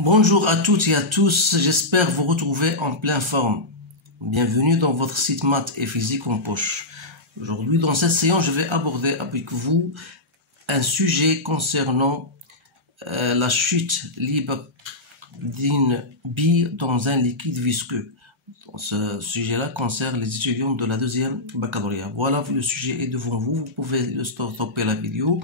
Bonjour à toutes et à tous, j'espère vous retrouver en pleine forme. Bienvenue dans votre site maths et physique en poche. Aujourd'hui, dans cette séance, je vais aborder avec vous un sujet concernant la chute libre d'une bille dans un liquide visqueux. Ce sujet-là concerne les étudiants de la deuxième baccalauréat. Voilà, le sujet est devant vous. Vous pouvez stopper la vidéo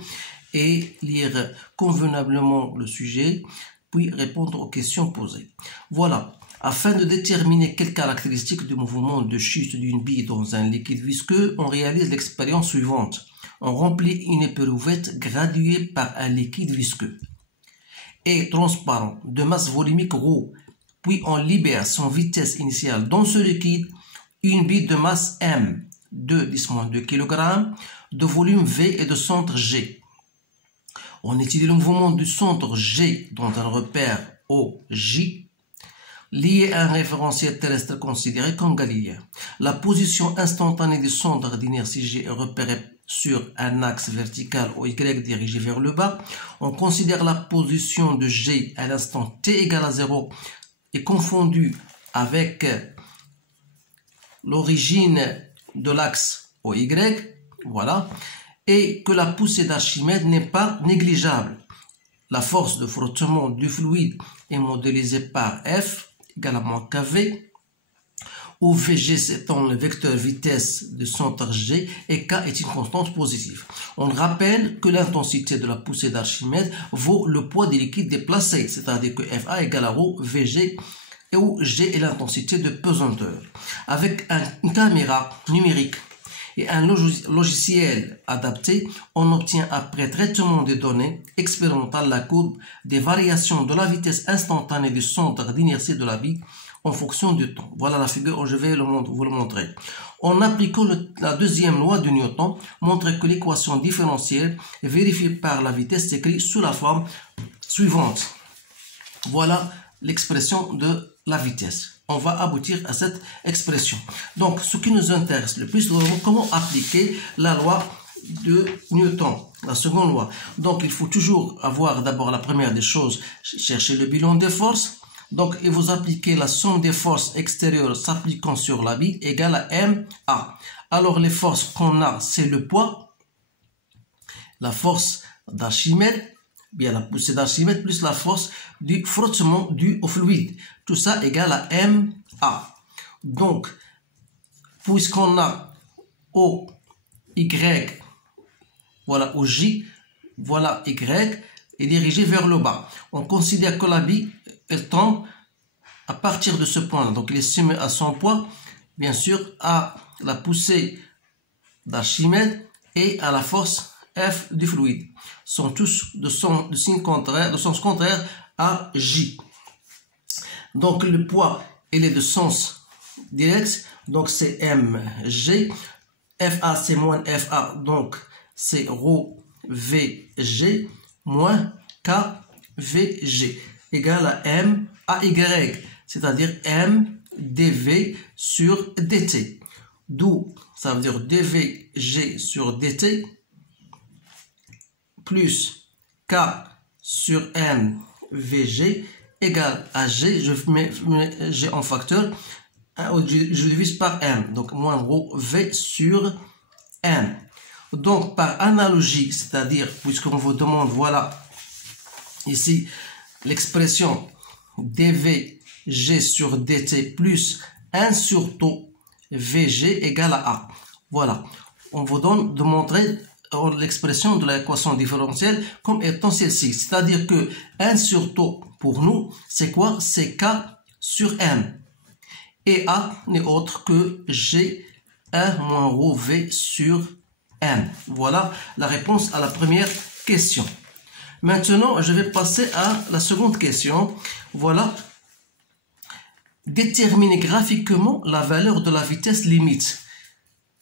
et lire convenablement le sujet, puis répondre aux questions posées. Voilà. Afin de déterminer quelles caractéristiques du mouvement de chute d'une bille dans un liquide visqueux, on réalise l'expérience suivante. On remplit une éprouvette graduée par un liquide visqueux et transparent de masse volumique ρ, puis on libère sans vitesse initiale dans ce liquide une bille de masse m, 2 kg, de volume v et de centre g. On étudie le mouvement du centre G dans un repère OJ lié à un référentiel terrestre considéré comme galiléen. La position instantanée du centre d'inertie G est repérée sur un axe vertical OY dirigé vers le bas. On considère la position de G à l'instant t égale à 0 et confondue avec l'origine de l'axe OY. Voilà. Et que la poussée d'Archimède n'est pas négligeable. La force de frottement du fluide est modélisée par F égale à moins kV, où VG s'étend le vecteur vitesse de centre G et K est une constante positive. On rappelle que l'intensité de la poussée d'Archimède vaut le poids des liquides déplacés, c'est-à-dire que FA égale à ρ VG et où G est l'intensité de pesanteur. Avec une caméra numérique et un logiciel adapté, on obtient après traitement des données expérimentales la courbe des variations de la vitesse instantanée du centre d'inertie de la bille en fonction du temps. Voilà la figure, je vais vous le montrer. En appliquant la deuxième loi de Newton, montre que l'équation différentielle vérifiée par la vitesse s'écrit sous la forme suivante. Voilà l'expression de la vitesse. On va aboutir à cette expression. Donc, ce qui nous intéresse le plus, c'est comment appliquer la loi de Newton, la seconde loi. Donc, il faut toujours avoir d'abord la première des choses, chercher le bilan des forces. Donc, et vous appliquez la somme des forces extérieures s'appliquant sur la bille égale à MA. Alors, les forces qu'on a, c'est le poids, la force d'Archimède, bien la poussée d'Archimède plus la force du frottement dû au fluide. Tout ça égale à MA. Donc, puisqu'on a O, Y, voilà OJ, voilà Y, est dirigé vers le bas. On considère que la bille, elle tombe à partir de ce point-là. Donc, il est soumis à son poids, bien sûr, à la poussée d'Archimède et à la force F du fluide. Sont tous de sens contraire à J. Donc le poids, il est de sens direct, donc c'est mg. FA c'est moins FA, donc c'est ρ VG moins KVG égale à M AY, c'est-à-dire M dV sur dt. D'où ça veut dire dVG sur dt plus K sur M VG égale à G, je mets G en facteur, je divise par M, donc moins ρ V sur M. Donc par analogie, c'est-à-dire, puisqu'on vous demande, voilà, ici, l'expression dVG sur dt plus 1 sur taux VG égale à A. Voilà, on vous donne de montrer l'expression de l'équation différentielle comme étant celle-ci. C'est-à-dire que 1 sur taux, pour nous, c'est quoi? C'est K sur M. Et A n'est autre que G1 moins ρ V sur M. Voilà la réponse à la première question. Maintenant, je vais passer à la seconde question. Voilà. Déterminer graphiquement la valeur de la vitesse limite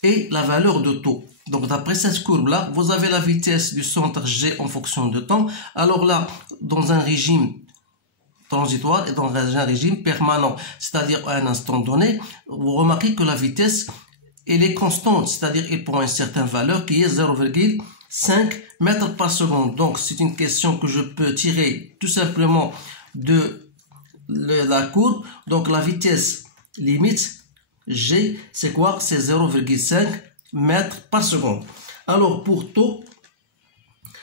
et la valeur de taux. Donc, d'après cette courbe-là, vous avez la vitesse du centre G en fonction de temps. Alors là, dans un régime transitoire et dans un régime permanent, c'est-à-dire à un instant donné, vous remarquez que la vitesse, elle est constante, c'est-à-dire elle prend une certaine valeur qui est 0,5 mètres par seconde. Donc, c'est une question que je peux tirer tout simplement de la courbe. Donc la vitesse limite G, c'est quoi? C'est 0,5 mètres par seconde. Alors pour taux,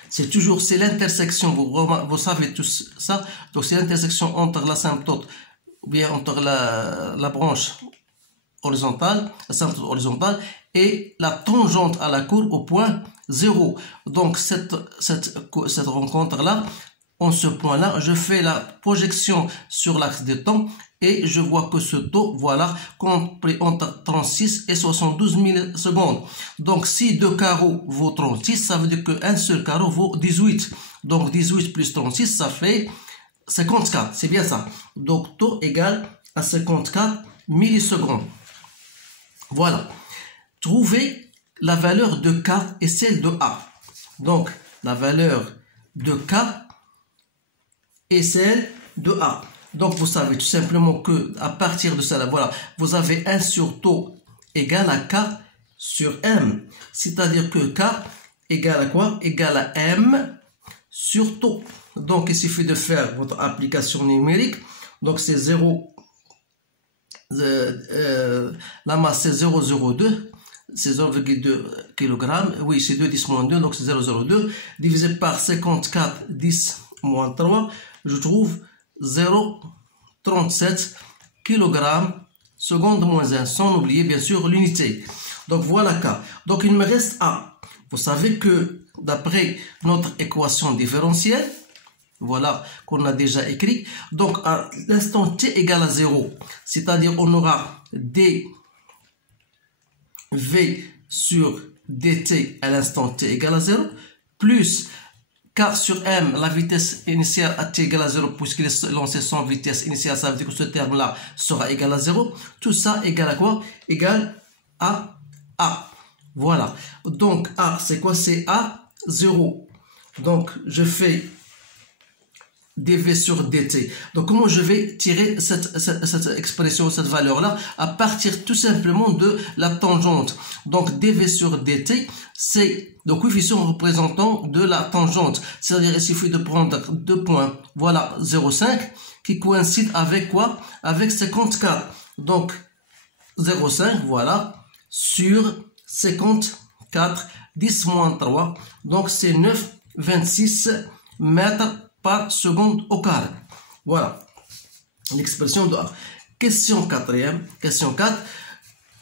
c'est l'intersection, vous savez tout ça. Donc c'est l'intersection entre l'asymptote ou bien entre la branche horizontale, l'asymptote horizontale et la tangente à la courbe au point 0. Donc cette rencontre-là, en ce point-là, je fais la projection sur l'axe de temps et je vois que ce taux, voilà, compris entre 36 et 72 millisecondes. Donc si deux carreaux vaut 36, ça veut dire qu'un seul carreau vaut 18. Donc 18 plus 36, ça fait 54. C'est bien ça. Donc taux égal à 54 millisecondes. Voilà. Trouvez la valeur de K et celle de A. Donc la valeur de K et celle de A. Donc vous savez tout simplement que à partir de ça, voilà, vous avez 1 sur taux égal à K sur M. C'est-à-dire que K égale à quoi? Égale à M sur taux. Donc il suffit de faire votre application numérique. Donc c'est 0, la masse c'est 0,02. C'est 0,2 kg. Oui, c'est 2 10 moins 2, donc c'est 0,02. Divisé par 54 10 moins 3, je trouve 0,37 kg seconde moins 1, sans oublier bien sûr l'unité. Donc voilà K. Donc il me reste A. Vous savez que d'après notre équation différentielle, voilà, qu'on a déjà écrit, donc à l'instant t égale à 0, c'est-à-dire on aura dv sur dt à l'instant t égale à 0, plus K sur M, la vitesse initiale à t égale à 0, puisqu'il est lancé sans vitesse initiale, ça veut dire que ce terme-là sera égal à 0. Tout ça égale à quoi? Égal à A. Voilà. Donc A, c'est quoi? C'est A, 0. Donc je fais dv sur dt. Donc comment je vais tirer cette expression, cette valeur-là, à partir tout simplement de la tangente. Donc dv sur dt, c'est le coefficient représentant de la tangente. C'est-à-dire il suffit de prendre deux points, voilà 0,5, qui coïncide avec quoi? Avec 54. Donc 0,5, voilà, sur 54, 10 moins 3, donc c'est 9,26 mètres par seconde au carré. Voilà l'expression de A. Question 4e. Question 4.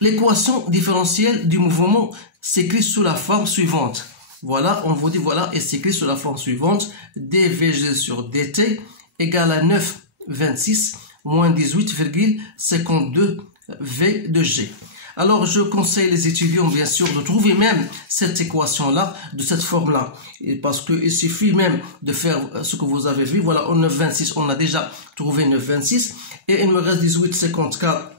L'équation différentielle du mouvement s'écrit sous la forme suivante. Voilà, on vous dit voilà, et s'écrit sous la forme suivante. dvg sur dt égale à 9,26 moins 18,52 v de g. Alors, je conseille les étudiants, bien sûr, de trouver même cette équation-là, de cette forme-là. Parce qu'il suffit même de faire ce que vous avez vu. Voilà, en 9,26, on a déjà trouvé 9,26. Et il me reste 18,54.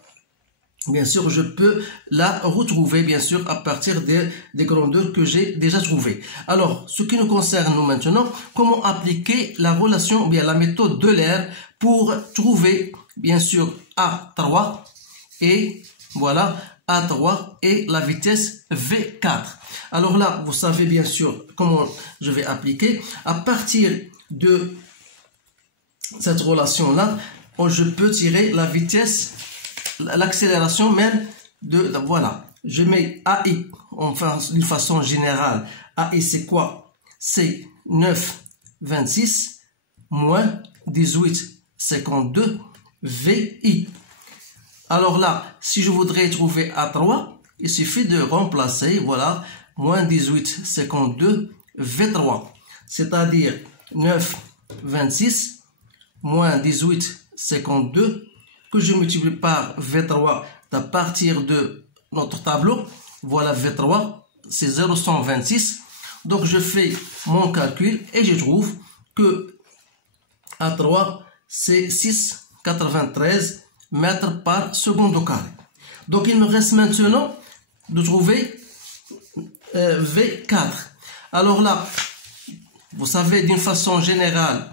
Bien sûr, je peux la retrouver, bien sûr, à partir des grandeurs que j'ai déjà trouvées. Alors, ce qui nous concerne, nous, maintenant, comment appliquer la relation, bien la méthode de l'air pour trouver, bien sûr, A3 et, voilà, A3 et la vitesse V4. Alors là, vous savez bien sûr comment je vais appliquer. À partir de cette relation-là, je peux tirer la vitesse, l'accélération même de, voilà. Je mets AI, enfin d'une façon générale. AI c'est quoi? C'est 9,26 moins 18,52 VI. Alors là, si je voudrais trouver A3, il suffit de remplacer, voilà, moins 18,52 V3. C'est-à-dire 9,26 moins 18,52 que je multiplie par V3 à partir de notre tableau. Voilà V3, c'est 0,126. Donc je fais mon calcul et je trouve que A3, c'est 6,93 mètres par seconde au carré. Donc il me reste maintenant de trouver V4. Alors là, vous savez d'une façon générale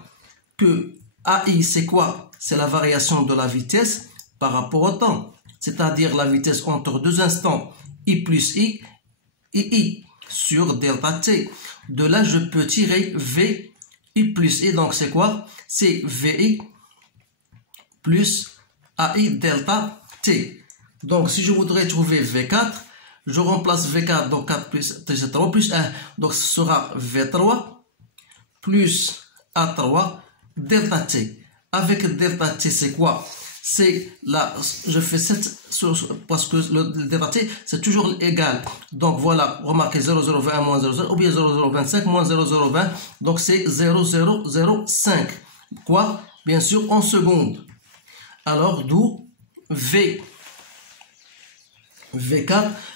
que AI c'est quoi? C'est la variation de la vitesse par rapport au temps. C'est-à-dire la vitesse entre deux instants I plus I et I sur delta T. De là, je peux tirer V I plus I. Donc c'est quoi? C'est VI plus AI delta T. Donc, si je voudrais trouver V4, je remplace V4, donc 4 plus T, c'est 3 plus 1. Donc, ce sera V3 plus A3 delta T. Avec delta T, c'est quoi? C'est là, je fais 7 parce que le delta T, c'est toujours égal. Donc, voilà, remarquez 0021 moins 00, ou bien 0025 moins 0020. Donc, c'est 0005. Quoi? Bien sûr, en secondes. Alors, d'où V4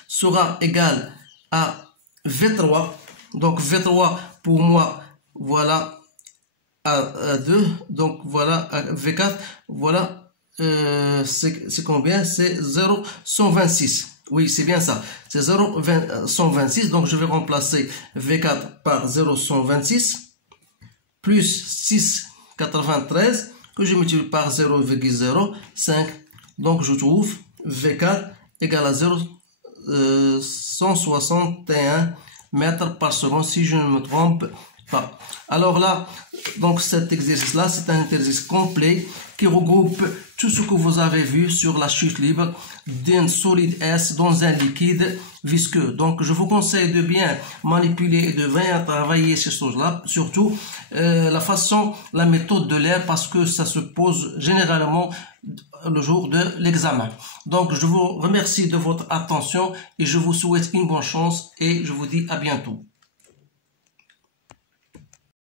sera égal à V3. Donc, V3 pour moi, voilà, à 2. Donc, voilà, V4, voilà, c'est combien? C'est 0,126. Oui, c'est bien ça. C'est 0,126. Donc, je vais remplacer V4 par 0,126 plus 6,93 que je multiplie par 0,05. Donc, je trouve V4 égale à 161 mètres par seconde, si je ne me trompe pas. Alors là, donc cet exercice-là, c'est un exercice complet qui regroupe tout ce que vous avez vu sur la chute libre d'un solide S dans un liquide visqueux. Donc, je vous conseille de bien manipuler et de bien travailler ces choses-là, surtout la méthode de l'air, parce que ça se pose généralement le jour de l'examen. Donc, je vous remercie de votre attention et je vous souhaite une bonne chance et je vous dis à bientôt.